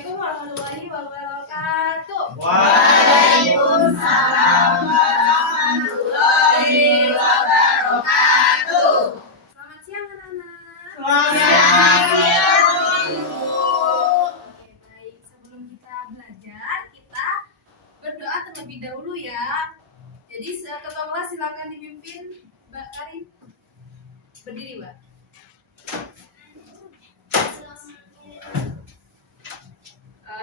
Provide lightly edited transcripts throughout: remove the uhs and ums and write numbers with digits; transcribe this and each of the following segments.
Assalamualaikum warahmatullahi wabarakatuh. Waalaikumsalam warahmatullahi wabarakatuh. Selamat siang anak-anak. Selamat siang. Oke, baik. Sebelum kita belajar, kita berdoa terlebih dahulu ya. Jadi ketua kelas silakan dipimpin Mbak Karin. Berdiri, Mbak.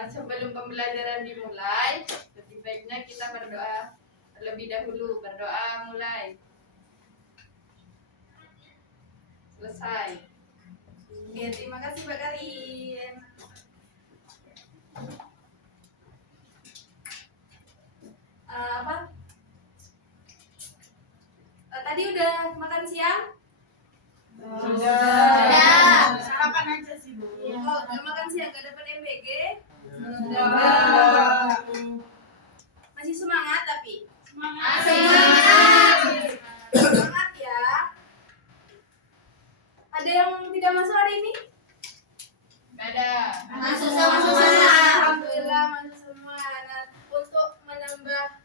Sebelum pembelajaran dimulai, lebih baiknya kita berdoa terlebih dahulu. Berdoa mulai. Selesai. Oke, terima kasih Mbak Karin. Tadi udah makan siang? Sudah. Sarapan aja sih, Bu. Oh, udah makan siang, gak dapat MBG? Sudah. Masih semangat tapi? Semangat. Semangat ya. Ada yang tidak masuk hari ini? Gak ada. Masuk semua. Alhamdulillah masuk semua. Nah, untuk menambah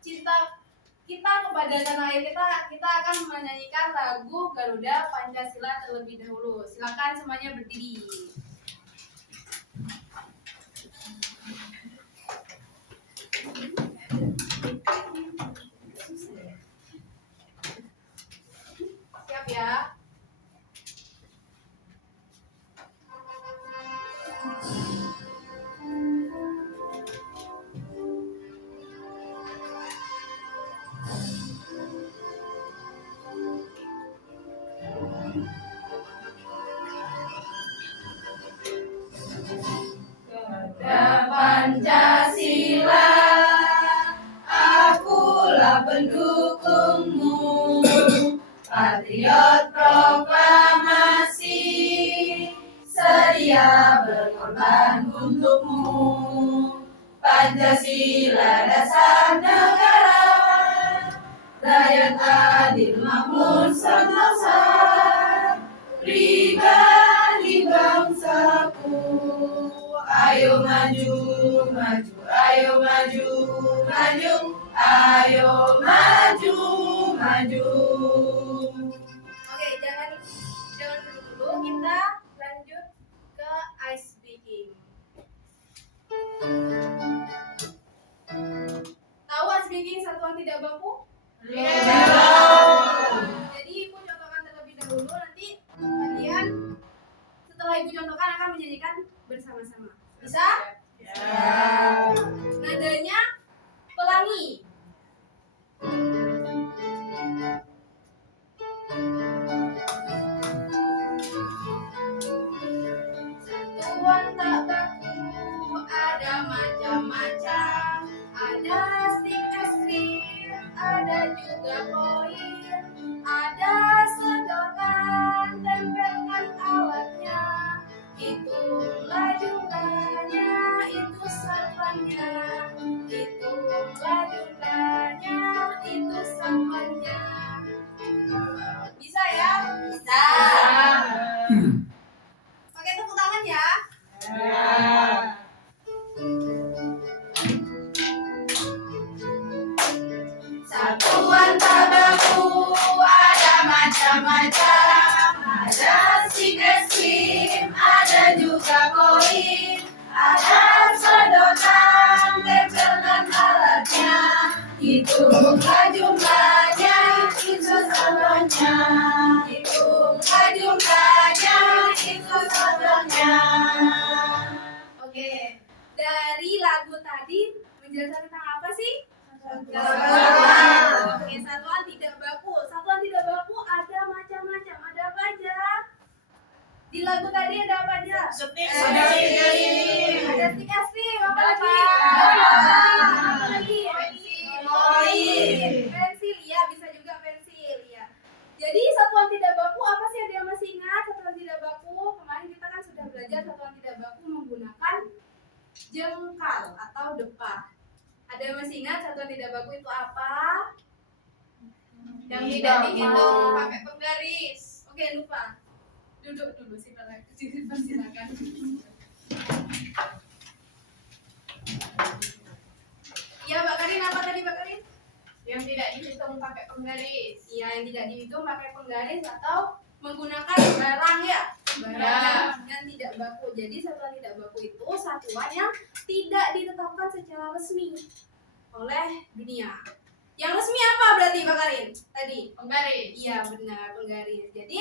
cinta kita kepada tanah air kita akan menyanyikan lagu Garuda Pancasila terlebih dahulu. Silakan semuanya berdiri. Siap ya? Pancasila, akulah pendukungmu, patriot proklamasi, sedia berkorban untukmu. Pancasila dasar negara, rakyat adil makmur sentosa, pribadi bangsaku. Ayo maju, maju, ayo maju, maju, ayo maju, maju. Oke, jangan dulu, kita lanjut ke ice breaking. Tahu ice breaking satuan tidak baku? Jadi ibu contohkan terlebih dahulu, nanti kalian setelah ibu contohkan akan menyanyikan bersama-sama. Bisa? Ya. Nadanya pelangi. Satuan tak baku ada macam-macam. Ada stik es krim, ada juga koin, ada sedotan, tempelkan alatnya. Itulah jumlahnya, itu satuannya. Itulah jumlahnya, itu satuannya. Bisa ya? Bisa. Oke, tepuk tangan ya. Satuan tak baku ada macam-macam, ada stik es krim, ada juga koin, ada sedotan, tempelkan alatnya. Hitunglah jumlahnya, itu satuannya. Hitunglah jumlahnya, itu satuannya. Oke, dari lagu tadi menjelaskan tentang apa sih? Satuan. Oke, satuan tidak baku. Satuan tidak baku ada macam-macam. Ada apa aja? Di lagu tadi ada apa aja? Ada stik es krim. Ada stik es krim. Apa lagi? Apa lagi? Koin. Pensil, ya bisa juga pensil, ya. Jadi satuan tidak baku apa sih, ada yang masih ingat satuan tidak baku? Kemarin kita kan sudah belajar satuan tidak baku menggunakan jengkal atau depah. Ada yang masih ingat satuan tidak baku itu apa? Yang tidak dihitung pakai penggaris. Oke, lupa. Duduk dulu silakan. Penggaris. Iya, yang tidak dihitung pakai penggaris atau menggunakan barang ya. Barang yang tidak baku. Jadi satuan tidak baku itu satuan yang tidak ditetapkan secara resmi oleh dunia. Yang resmi apa berarti Pak Karin? Tadi? Penggaris. Iya benar, penggaris. Jadi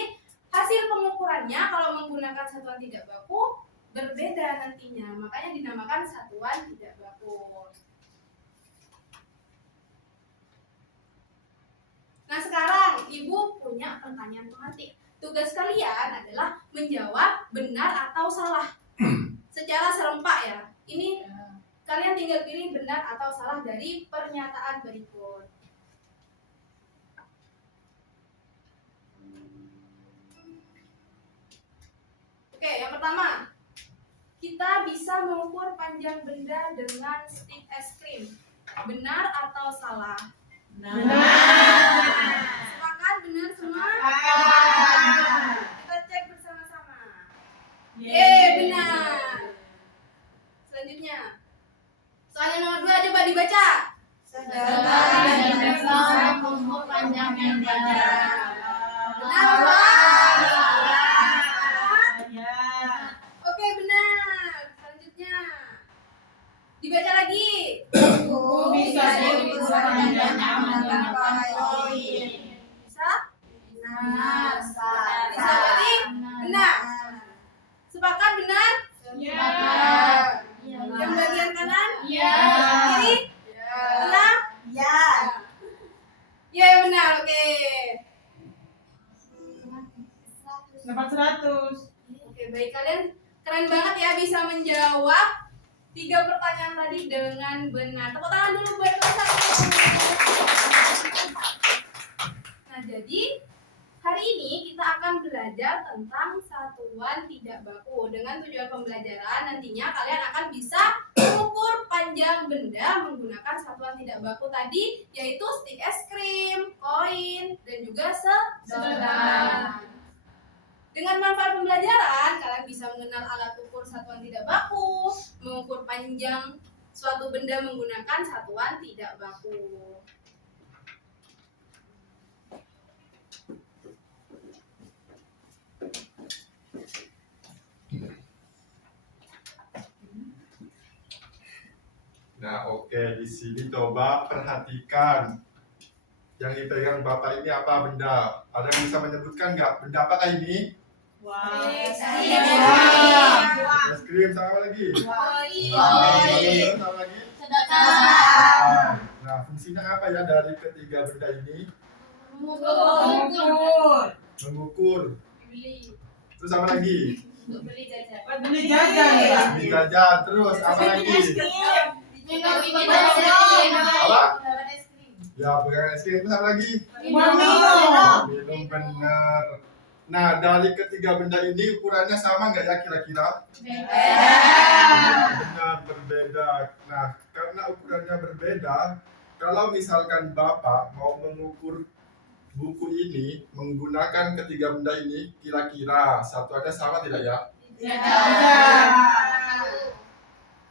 hasil pengukurannya kalau menggunakan satuan tidak baku berbeda nantinya. Makanya dinamakan satuan tidak baku. Nah sekarang Ibu punya pertanyaan tematik. Tugas kalian adalah menjawab benar atau salah secara serempak ya. Ini kalian tinggal pilih benar atau salah dari pernyataan berikut. Oke, yang pertama, kita bisa mengukur panjang benda dengan stik es krim. Benar atau salah? Benar. Sepakat benar semua? Kita cek bersama-sama. Benar. Selanjutnya, soalnya nomor 2 coba dibaca. Setelah bisa mengukur panjang yang panjang. Benar apa? Oke benar. Selanjutnya, dibaca lagi. Buku bisa diukur panjangnya menggunakan koin. Bisa? Benar. Bisa berarti benar. Sepakat benar? Ya. Yang bagian kanan? Ya. Kiri? Tengah? Ya benar, oke. Dapat 100. Oke, baik, kalian keren banget ya bisa menjawab 3 pertanyaan tadi dengan benar. Tepuk tangan dulu buat kalian. Nah, jadi hari ini kita akan belajar tentang satuan tidak baku. Dengan tujuan pembelajaran nantinya kalian akan bisa mengukur panjang benda menggunakan satuan tidak baku tadi, yaitu stik es krim, koin, dan juga sedotan. Dengan manfaat pembelajaran, kalian bisa mengenal alat ukur satuan tidak baku, mengukur panjang suatu benda menggunakan satuan tidak baku. Nah, oke, di sini coba perhatikan. Yang dipegang Bapak ini apa benda? Ada yang bisa menyebutkan nggak? Benda apakah ini? Es krim, sama apa lagi? Koin. Sama lagi? Sedotan. Nah, fungsinya apa ya dari ketiga benda ini? Mengukur. Mengukur. Beli. Terus apa lagi? Untuk beli jajan. Buat beli jajan ya. Beli jajan. Terus apa lagi? Minum es krim. Apa? Dapat es krim. Ya, pegangan es krim. Terus apa lagi? Buat minum. Minum, benar. Nah, dari ketiga benda ini ukurannya sama nggak ya kira-kira? Benar, berbeda. Nah, karena ukurannya berbeda, kalau misalkan Bapak mau mengukur buku ini menggunakan ketiga benda ini, kira-kira satuannya sama tidak ya?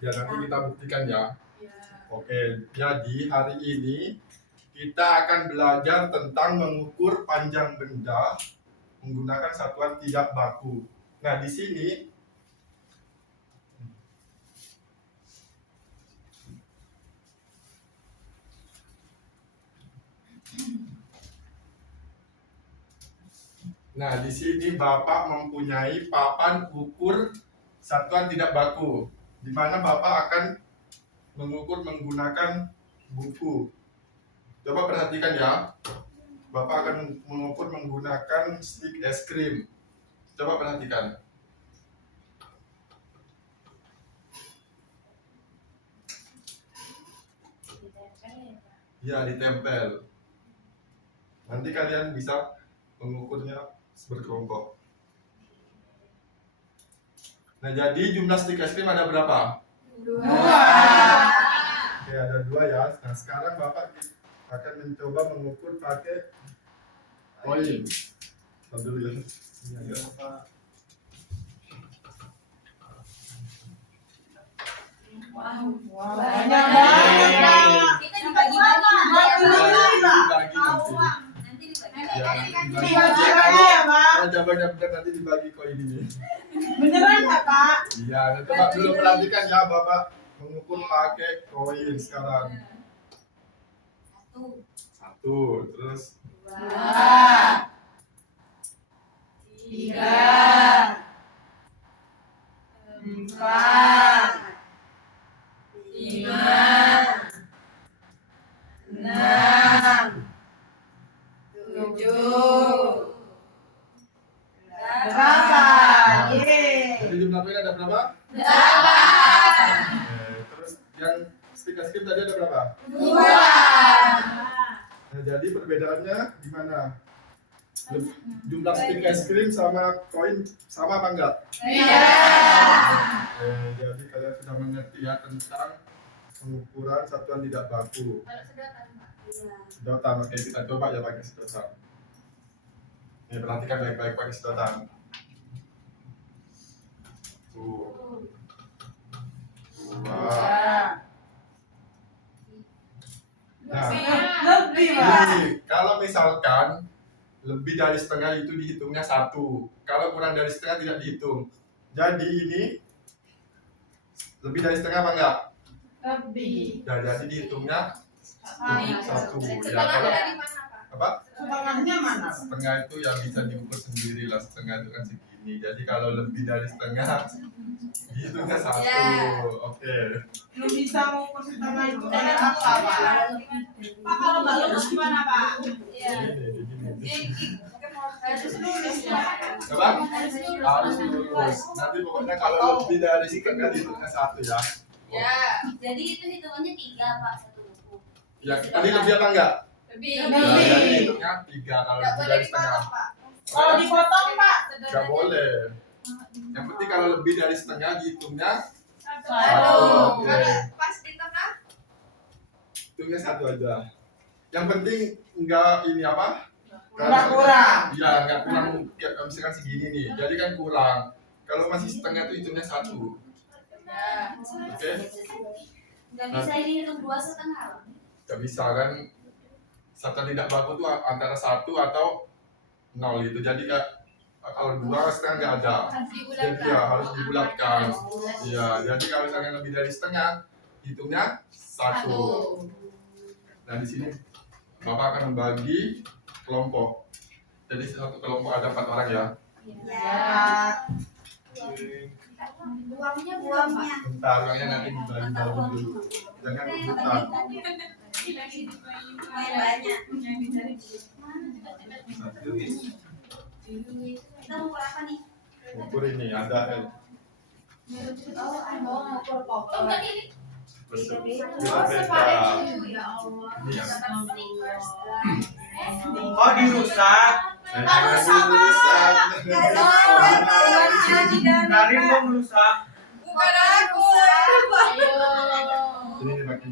Ya, nanti kita buktikan ya. Oke, jadi hari ini kita akan belajar tentang mengukur panjang benda menggunakan satuan tidak baku. Nah, di sini Bapak mempunyai papan ukur satuan tidak baku, di mana Bapak akan mengukur menggunakan buku. Coba perhatikan ya. Bapak akan mengukur menggunakan stik es krim. Coba perhatikan. Ya, ditempel. Nanti kalian bisa mengukurnya berkelompok. Nah, jadi jumlah stik es krim ada berapa? 2. Oke, ada 2 ya. Nah, sekarang Bapak akan mencoba mengukur pakai koin. Tahan dulu ya. Ini ada apa? Banyak banget. Kita dibagi-bagi. Dibagi nanti. jawabannya benar nanti dibagi koin ini. Beneran nggak Pak? Iya, nah, coba dulu perhatikan ya Bapak mengukur pakai koin sekarang. Satu, terus Dua, tiga, empat, lima, enam, tujuh, delapan. Yeay. jadi jumlah koin ada berapa? 8. Terus yang stick es krim tadi ada berapa? 2. Nah, jadi perbedaannya gimana? Jumlah stick es krim sama koin sama apa enggak? Iya. Jadi kalian sudah mengerti ya tentang pengukuran satuan tidak baku. Kalau sedotan, Pak. Sedotan, oke kita coba ya pakai sedotan. Nih perhatikan baik-baik pakai sedotan. Tuh. Dua. Nah, Lebih Pak. jadi kalau misalkan lebih dari setengah itu dihitungnya 1. Kalau kurang dari setengah tidak dihitung. Jadi ini lebih dari setengah apa enggak? Lebih. Ya, jadi dihitungnya 1. Ya, Setengah kalau dari mana, Pak? apa? Setengahnya mana? Setengah itu yang bisa diukur sendiri lah. Setengah itu kan segini. Jadi kalau lebih dari setengah dihitungnya 1. Ya. Oke. Lu bisa ngukur setengah itu dari apa Pak? Pak kalau nggak lulus gimana Pak? Iya. Begini. Harus lulus, Pak. Coba harus lurus. Nanti pokoknya kalau lebih dari setengah dihitungnya 1 ya. Ya. Jadi itu hitungannya 3, Pak, satu buku. Ya, tadi lebih apa enggak? Lebih. Ya, Lebih. jadi hitungnya 3 kalau Nggak lebih boleh dari setengah. dipotong, Pak. Kalau dipotong Pak? Enggak boleh. Yang penting kalau lebih dari setengah dihitungnya Satu. Oke. Kalau pas di tengah, hitungnya 1 aja. Yang penting enggak ini apa? Nggak kurang. Iya, enggak kurang kayak misalkan segini nih. Jadi kan kurang. Kalau masih setengah itu hitungnya 1. ya. Oke. Nggak bisa ini hitung 2,5. Enggak bisa kan satuan tidak baku tuh antara 1 atau 0 gitu. Jadi kayak kalau 2,5 enggak ada. Harus Jadi dibulatkan. ya harus dibulatkan. Iya, jadi kalau misalnya lebih dari setengah hitungnya 1. Nah, di sini Bapak akan membagi kelompok. Jadi satu kelompok ada 4 orang ya. Ya. Uangnya belum, Pak. Bentar, orangnya nanti dibagi dulu. Jangan rebutan. Main banyak. Kita mau apa nih? Ukur ini ada L. Oh, bukan ini. Berbeda. Ya Allah. Ini ya. Oh dirusak. Karin mau merusak. Bukan aku. Ayo. Ini dipakai.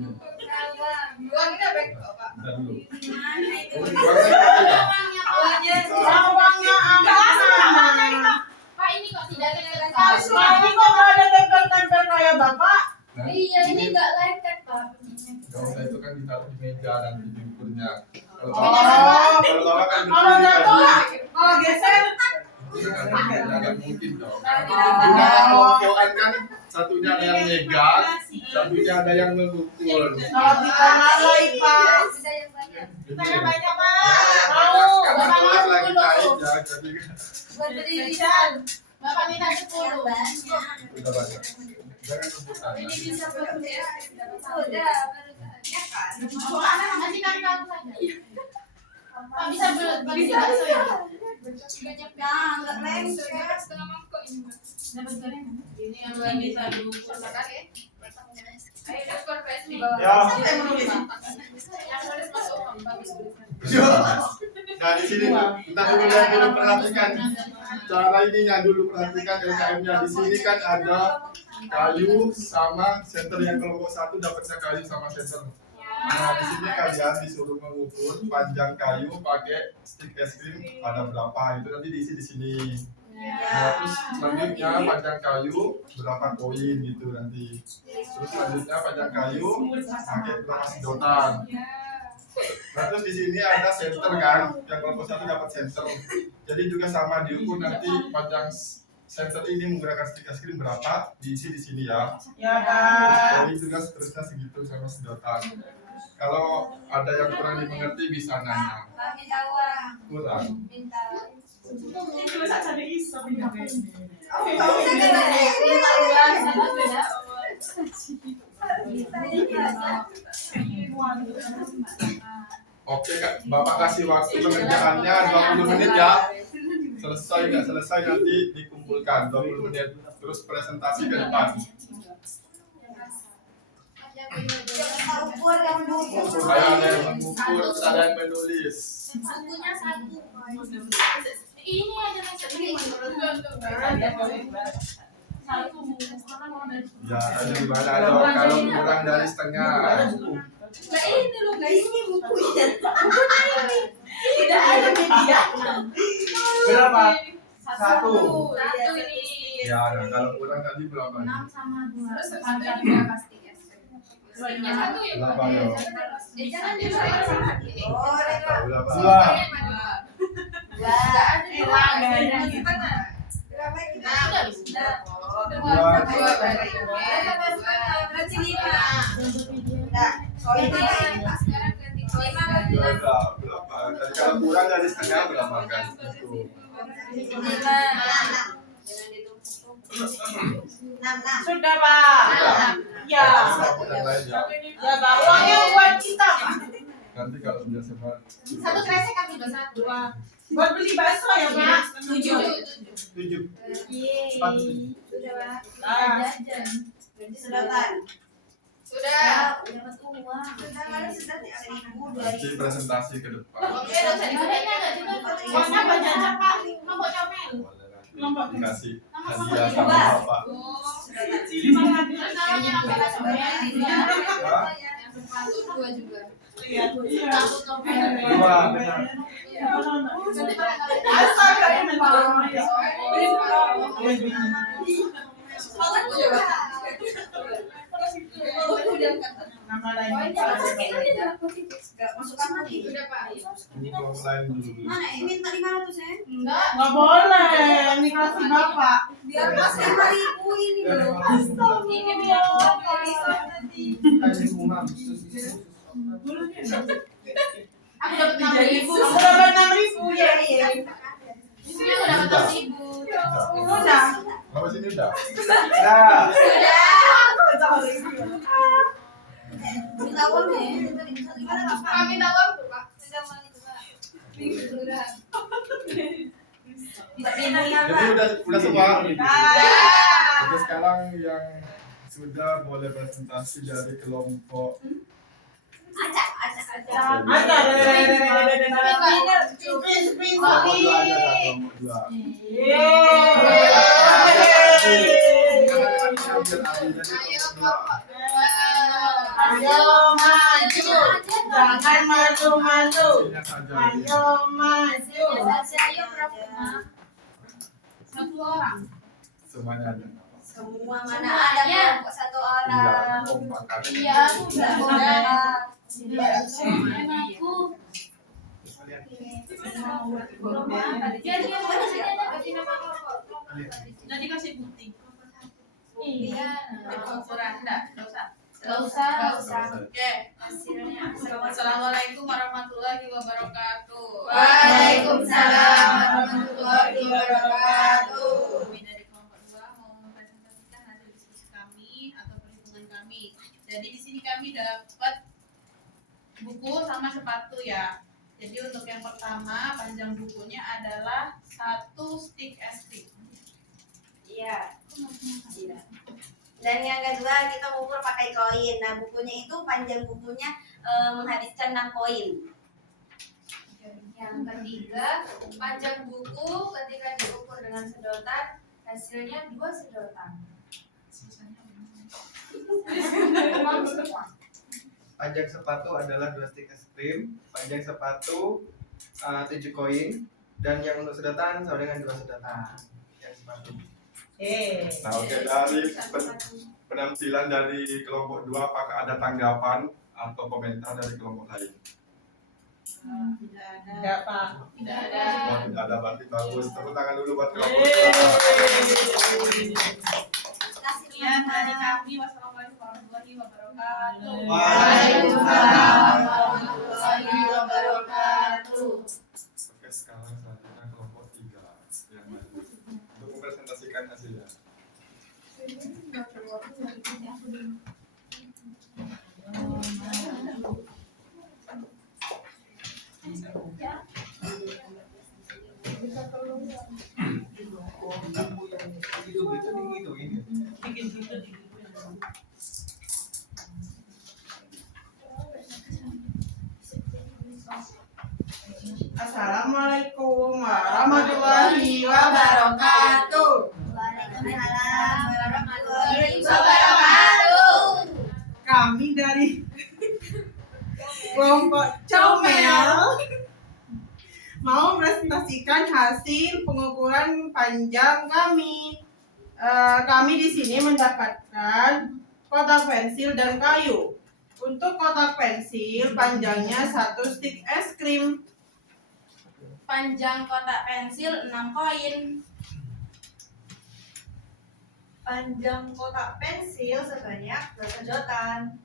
Uangnya baik, Pak. Bentar dulu. Mana itu? Uangnya. Uangnya aman. Pak, ini kok tidak ada Pak ini kok nggak ada tempel-tempel kayak Bapak? Nah, Iya, ini nggak lengket, Pak. kalau saya itu kan ditaruh di meja nanti diukurnya. Kalau Oh. kalau Bapak kan Kalau berdiri jatuh, tadi, kalau geser. itu kan nggak mungkin dong. Gunakan kelompokan kan satunya ada yang megang, satunya ada yang mengukur. Kalau kita nalai Pak. Sudah yang banyak. Kita banyak Pak. Mau, karena kelas lagi naik ya, jadi Buat berdiri. Bapak minta 10. udah banyak. Jangan rebutan. Ini bisa buat berdiri. Sudah, baru saja kan. Masih kami tahu saja. Pak, bisa bagi bakso ya? Nah, nggak lengket. Setengah mangkok ini, Mbak. Dapat gorengan. Ini yang lagi bisa diukur, ya. Ayo ukur PS di bawah. Ya. Yang tulis masuk, bagus tulisannya. Nah di sini bentar dulu lihat dulu perhatikan cara ininya dulu perhatikan LKM-nya di sini kan ada kayu sama senter yang kelompok 1 dapatnya kayu sama senter. Nah di sini kalian disuruh mengukur panjang kayu pakai stick es krim ada berapa itu nanti diisi di sini. Nah, terus selanjutnya panjang kayu berapa koin gitu nanti. Terus selanjutnya panjang kayu pakai berapa sedotan. Nah, terus di sini ada center kan, yang kelompok 1 dapat center. Jadi juga sama diukur nanti panjang center ini menggunakan stick es krim berapa, diisi di sini ya. Ya, Pak. Jadi juga seterusnya segitu sama sedotan. Kalau ada yang kurang dimengerti bisa nanya. Kami tahu Kurang. minta. Itu saja iso. Oke Kak, Bapak kasih waktu pengerjaannya 20 menit ya. Selesai nggak selesai nanti dikumpulkan 20 menit. Terus presentasi ke depan. Supaya ada yang mengukur, terus ada yang menulis. Bukunya satu. Ini aja satu. Ya, ada di mana kalau kurang dari setengah. Nah ini loh guys, ini bukunya. Tidak ada media. Berapa? Satu ini. Ya, nah, kalau kurang tadi berapa? 6 sama 2. Terus ada berapa stick es krim? Sticknya satu ya. Berapa ya? Jangan dibayar ini. Berapa? Dua. Berarti 5. Berapa? Tadi kalau kurang dari setengah berapa kan? Itu. Sudah, Pak. Ya. Yang lain ya. Ya, Pak. Uangnya buat kita, Pak. Nanti kalau sudah sebar. Satu kresek kami satu. Buat beli bakso ya, Pak. 7. 7. Nah, Sudah. Nanti presentasi ke depan. Oke, dosa diberinya ada juga. uangnya banyak aja, Pak. Nombor comel. Dikasih hadiah sama bapak. Ini mana dia? Terus namanya nombor comel. Yang sepatu 2 juga. Iya. Satu comel. Dua, benar. Asal kalian menolak ya. Nama lain. Udah Pak. Ini kalau lain dulu. Enggak. Nggak boleh. Ini kasih Bapak. Biar pas 5.000 ini loh. Ini biar aku dapat 6.000. Aku dapat 6.000 ya. Ini aku dapat 6.000. Udah. Bapak sini udah. Nah. Minta uang ya. Kami tahu aku, Pak. Jadi udah semua. Nah. Oke, sekarang yang sudah boleh presentasi dari kelompok Ada. Spin. kelompok 2 aja ada kelompok 2. Ayo maju, jangan malu-malu. Ayo maju. Ayo berapa? Satu orang. Semuanya ada. Semua mana ada kelompok 1 orang. Iya, kompak kan. Iya, sudah. Aku. Jadi kasih putih. Iya. Ukuran enggak usah. Gak usah. Oke. Hasilnya Assalamualaikum warahmatullahi wabarakatuh. Waalaikumsalam warahmatullahi wabarakatuh. Kami dari kelompok 2 mau mempresentasikan hasil diskusi kami atau perhitungan kami. Jadi di sini kami dapat buku sama sepatu ya. Jadi untuk yang pertama panjang bukunya adalah 1 stick es krim. Iya. Dan yang kedua kita ukur pakai koin. Nah bukunya itu panjang bukunya menghabiskan 6 koin. Yang ketiga, panjang buku ketika diukur dengan sedotan hasilnya 2 sedotan. Panjang sepatu adalah 2 stick es krim, panjang sepatu 7 koin, dan yang untuk sedotan sama dengan 2 sedotan. Yang sepatu. Nah, oke, dari penampilan dari kelompok 2 apakah ada tanggapan atau komentar dari kelompok lain? Enggak, Pak. Tidak ada. Oh, tidak ada, berarti bagus. Tepuk tangan dulu buat kelompok Yeay. Sekian dari kami. Wassalamualaikum warahmatullahi wabarakatuh. Waalaikumsalam warahmatullahi wabarakatuh. Oke, sekarang selanjutnya kelompok 3 yang maju untuk mempresentasikan hasilnya. Gitu digituin. Assalamualaikum warahmatullahi wabarakatuh. Waalaikumsalam warahmatullahi wabarakatuh. Kami dari kelompok Comel mau presentasikan hasil pengukuran panjang kami. Kami di sini mendapatkan kotak pensil dan kayu. Untuk kotak pensil panjangnya 1 stik es krim. Panjang kotak pensil 6 koin. Panjang kotak pensil sebanyak 2 sedotan.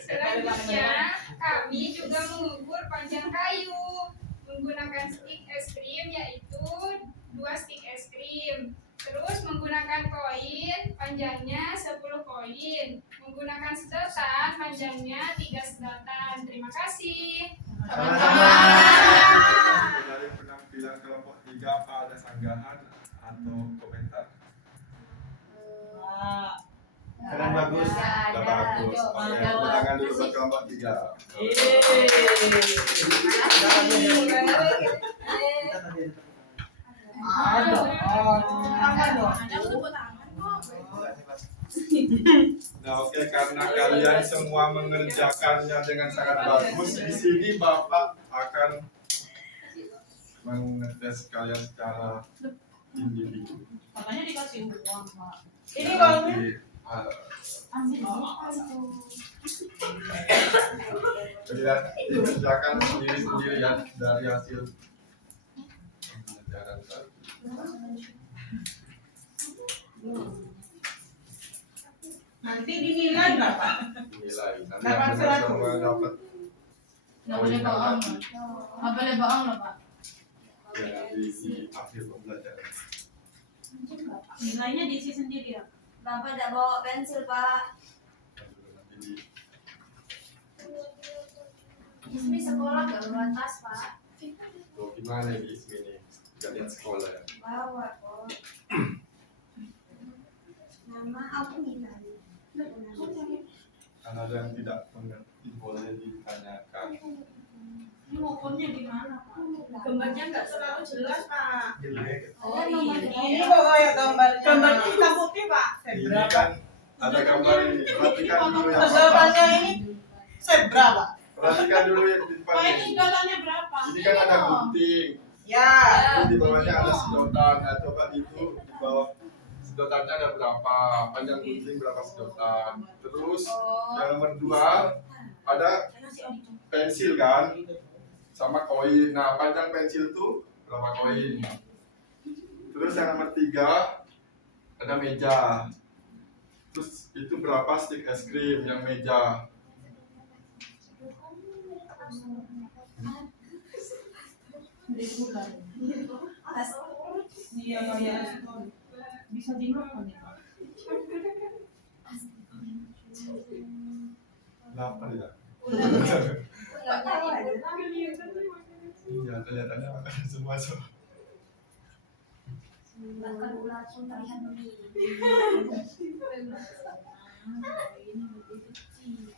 Selanjutnya, kami juga mengukur panjang kayu menggunakan stik es krim, yaitu 2 stik es krim. Terus menggunakan koin, panjangnya 10 koin. Menggunakan sedotan, panjangnya 3 sedotan. Terima kasih. Dari penampilan kelompok 3, apa ada sanggahan atau komentar? Keren, bagus. Sudah bagus. Oke, tepuk tangan dulu buat kelompok 3. Ada dong. Ada tepuk tangan kok. Nah, oke, karena kalian semua mengerjakannya dengan sangat bagus, di sini Bapak akan mengetes kalian secara individu. Katanya dikasih uang, Pak. Ini uangnya. Kalian dikerjakan sendiri-sendiri ya dari hasil pembelajaran tadi. Nanti dinilai berapa? Nilai. Nanti Dapat yang benar 100. semua dapat Nggak boleh bohong. Nggak boleh bohong loh, Pak. ya nanti di akhir pembelajaran. Nilainya diisi sendiri ya. Bapak tidak bawa pensil, Pak. Nanti di Ismi sekolah gak bawa tas, Pak. tuh, gimana di sini? Kalian sekolah ya. Bawa kok. Nama aku nilai. Karena ada yang tidak mengerti boleh ditanyakan. Ini ngukurnya di mana, Pak? Gambarnya nggak terlalu jelas, Pak. Oh iya. Ini bawa ya gambar hitam putih, Pak. Ini kan ada gambar ini. Perhatikan dulu yang Sedotannya ini zebra, Pak. Perhatikan dulu yang di depan Pak, ini ini. sedotannya berapa? Ini kan ada gunting. Ya. Itu di bawahnya ada sedotan. Nah, coba itu di bawah sedotannya ada berapa? Panjang gunting berapa sedotan? Terus yang nomor 2 ada pensil kan? Sama koin. Nah, panjang pensil tuh berapa koin? Terus yang nomor 3 ada meja. Terus itu berapa stik es krim yang meja? Iya, iya. Bisa dimakan ya, Pak. Lapar ya? Enggak tahu ada. Iya, kelihatannya makan semua so. Bahkan ular pun terlihat begini.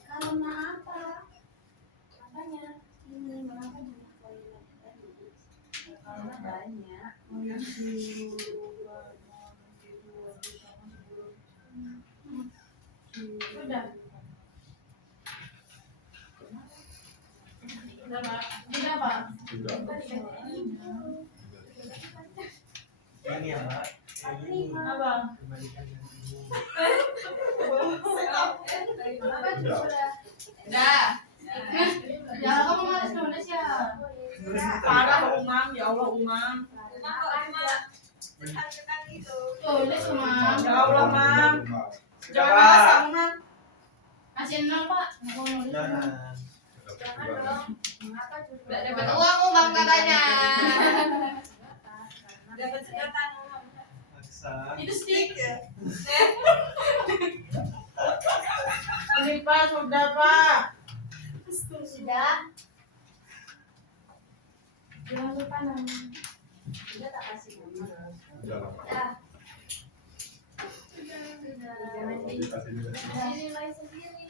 Karena apa? Apanya? Ini mengapa banyak koin tadi? Karena banyak. Udah. Udah, Pak. Udah, Pak. Sudah. Ini ya, Mbak. Apa? Kembalikan yang dulu. Sudah. Udah. Mam. Tuh, ini semua. Ya Allah, Mam. Sudah, Jangan Pak. masak, Mam. Masih 0, Pak. Nggak mau nulis. Jangan. Jangan dong. Mengapa juga? Nggak dapat uang Bang katanya. Dapat sedotan, Mam. Maksa. Itu stick. Ini Pak, sudah Pak. Sudah. Jangan lupa nama. Sudah tak kasih nama. Udah lah, Pak. Ya. Jangan Mau dikasih nilai. Nilai sendiri.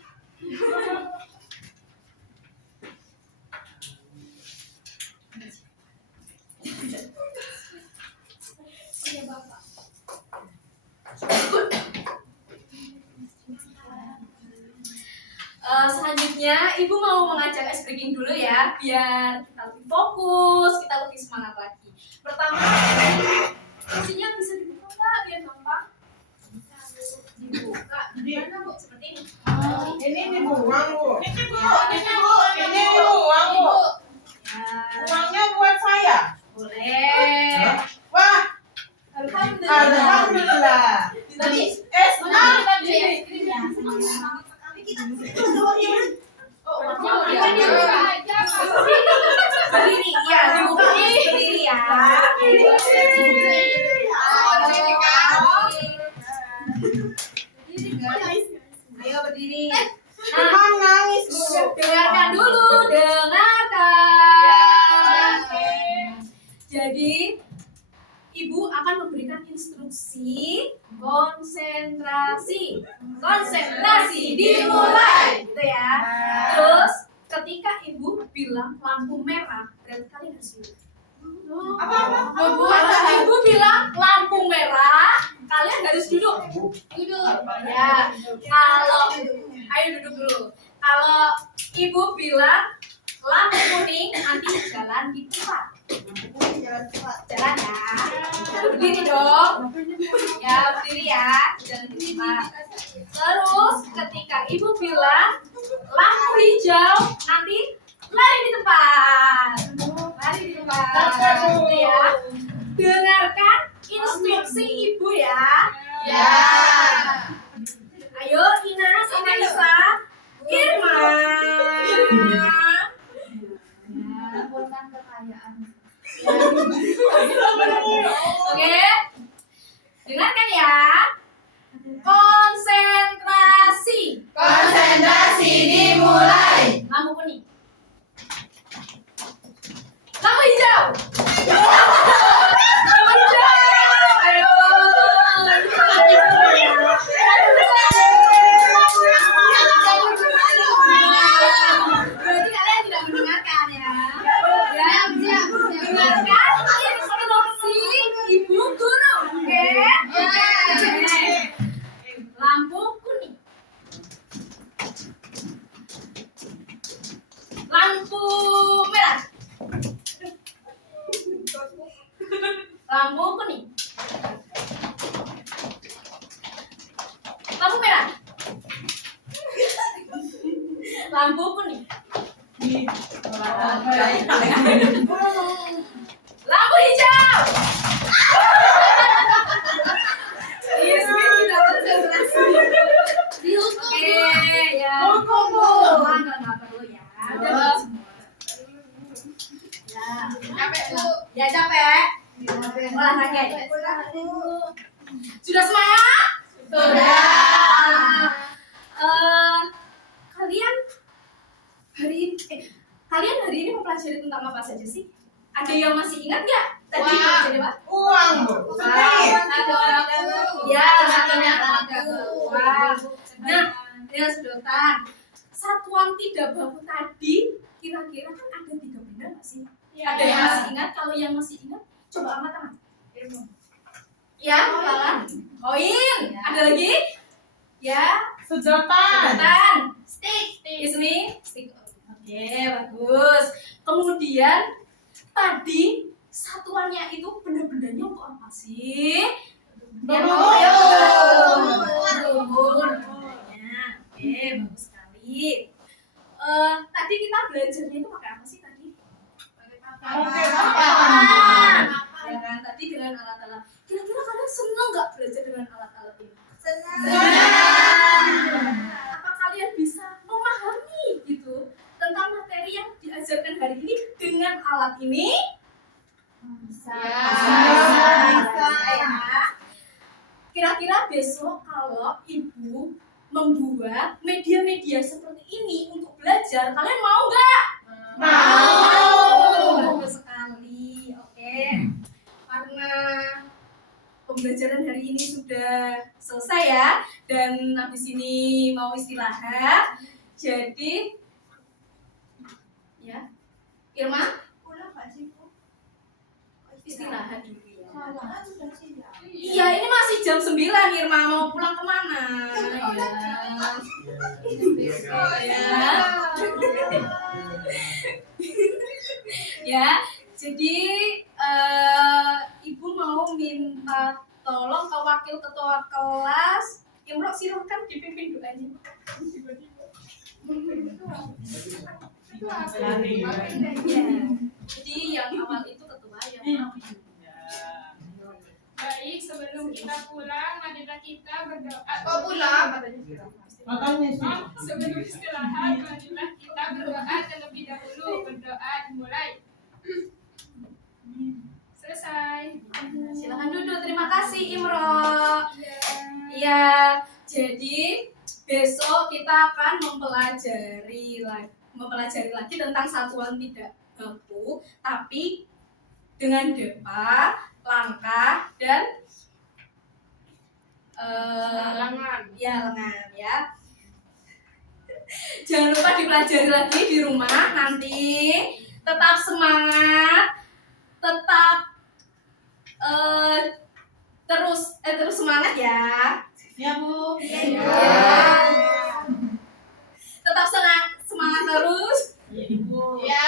Iya, Bapak. Selanjutnya Ibu mau mengajak ice breaking dulu ya, biar kita lebih fokus, kita lebih semangat lagi. Pertama, kursinya bisa dibuka nggak biar gampang? Dibuka, gimana Bu? Seperti ini. Ini dibuang, Bu. Ini Bu. Ini dibuang, Bu. Ya, Uangnya buat saya. boleh. Wah, Alhamdulillah. alhamdulillah. Tadi, Kita beli es krim ya. oh, Jangan ya, dibuka aja, Pak. berdiri, ya, dibuka berdiri ya. Ayo berdiri. Nah, Mam nangis, Bu. dengarkan dulu, dengarkan. Jadi, Ibu akan memberikan instruksi konsentrasi. Konsentrasi dimulai, gitu ya. Terus, ketika Ibu bilang lampu merah, berarti kalian harus duduk. Ketika Ibu bilang lampu merah, kalian harus duduk. Duduk. Ya, kalau ayo duduk dulu. Kalau Ibu bilang lampu kuning, nanti jalan di tempat. Jalan ya. Berdiri dong. Ya, berdiri ya. Jalan di tempat. Terus ketika Ibu bilang lampu hijau, nanti lari di tempat. Lari di tempat. Gitu ya. Dengarkan instruksi Ibu ya. Ya. Ayo Ina sama Isa, Irma. Laporkan kekayaan. Oke, dengarkan ya. Konsentrasi. Konsentrasi dimulai. Lampu kuning. Lampu hijau. Lampu hijau. Ayo. Berarti kalian tidak mendengarkan ya. Ya, dengarkan instruksi Ibu Guru. Oke? Oke. Lampu kuning. Lampu merah. Lampu kuning. Lampu merah. Lampu kuning. Lampu hijau. Yes, kita konsentrasi. Oke, ya. Nggak perlu ya. Udah semua. Ya. Capek, Bu. Ya capek. Olahraga ya. Sudah semangat? Sudah. Kalian hari ini mempelajari tentang apa saja sih? Ada yang masih ingat nggak? Tadi Wah. mempelajari apa? Uang, Bu. Ya, satunya wah. Nah, dengan sedotan. Satuan tidak baku tadi kira-kira kan ada 3 benda nggak sih? Ada yang masih ingat? Kalau yang masih ingat, coba angkat tangan. Ya, tangan. Koin. Ada lagi? Ya, Sedotan. sedotan. Stick. Ismi. Stick. Oke, bagus. Kemudian tadi satuannya itu benda-bendanya untuk apa sih? Lumpur. Oke, bagus sekali. Tadi kita belajarnya itu pakai apa sih tadi? papan. Ya kan, tadi dengan alat-alat. Kira-kira kalian seneng nggak belajar dengan alat-alat ini? Senang. Apa kalian bisa memahami gitu tentang materi yang diajarkan hari ini dengan alat ini? Bisa. Ya. Kira-kira besok kalau ibu membuat media-media seperti ini untuk belajar, kalian mau nggak? Mau. Bagus sekali. Oke. Karena pembelajaran hari ini sudah selesai ya, dan habis ini mau istirahat. Jadi, ya, Irma, Pulang nggak sih, Bu? istirahat dulu ya. Kan sudah siang. Iya, ini masih jam 9, Irma. Mau pulang kemana? Ya, jadi ibu mau minta tolong ke wakil ketua kelas. Imro, silahkan dipimpin doanya. Itu apa? Ya. Jadi yang awal itu ketua, yang Baik, sebelum kita pulang, marilah kita berdoa. Kok pulang? Makanya sih. Oh, sebelum istirahat, marilah kita berdoa terlebih dahulu. Berdoa dimulai. Selesai. silakan duduk. Terima kasih, Imro. Ya, jadi besok kita akan mempelajari lagi tentang satuan tidak baku, tapi dengan depa, langkah, dan Lengan. lengan ya. Jangan lupa dipelajari lagi di rumah nanti. Tetap semangat, tetap terus semangat ya. Ya, Bu. Ya. Tetap semangat terus. Iya, Ibu. Ya.